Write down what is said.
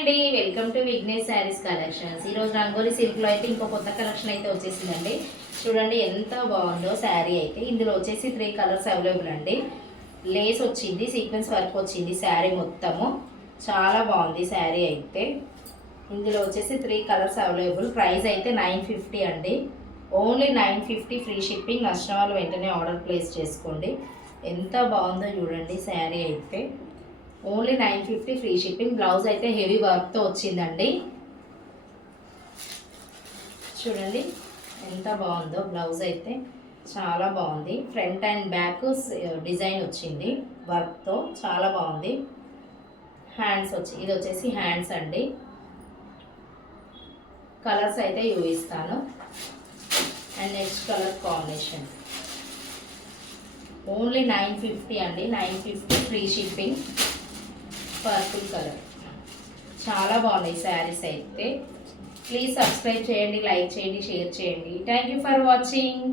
అండి, welcome to Vignesh saris collections. ఈరోజు రంగోలీ సిల్క్లో అయితే ఇంకో కొత్త కలెక్షన్ అయితే వచ్చేసిందండి. చూడండి ఎంత బాగుందో శారీ అయితే. ఇందులో వచ్చేసి 3 కలర్స్ అవైలబుల్ అండి. లేస్ వచ్చింది, సీక్వెన్స్ వర్క్ వచ్చింది శారీ మొత్తము. చాలా బాగుంది శారీ అయితే. ఇందులో వచ్చేసి 3 కలర్స్ అవైలబుల్. ప్రైస్ అయితే 950 అండి. Only 950 free shipping. నచ్చిన వాళ్ళు వెంటనే ఆర్డర్ ప్లేస్ చేసుకోండి. ఎంత బాగుందో చూడండి శారీ అయితే. Only 950 free shipping. బ్లౌజ్ అయితే హెవీ వర్క్తో వచ్చిందండి. చూడండి ఎంత బాగుందో బ్లౌజ్ అయితే. చాలా బాగుంది. ఫ్రంట్ అండ్ బ్యాక్ డిజైన్ వచ్చింది వర్క్తో, చాలా బాగుంది. హ్యాండ్స్ ఇది వచ్చేసి హ్యాండ్స్ అండి. కలర్స్ అయితే చూపిస్తాను. And next colour combination only 950 అండి. 950 ఫ్రీ షిప్పింగ్. Purple colour. చాలా బాగున్నాయి శారీస్ అయితే. ప్లీజ్ సబ్స్క్రైబ్ చేయండి, లైక్ చేయండి, షేర్ చేయండి. Thank you for watching.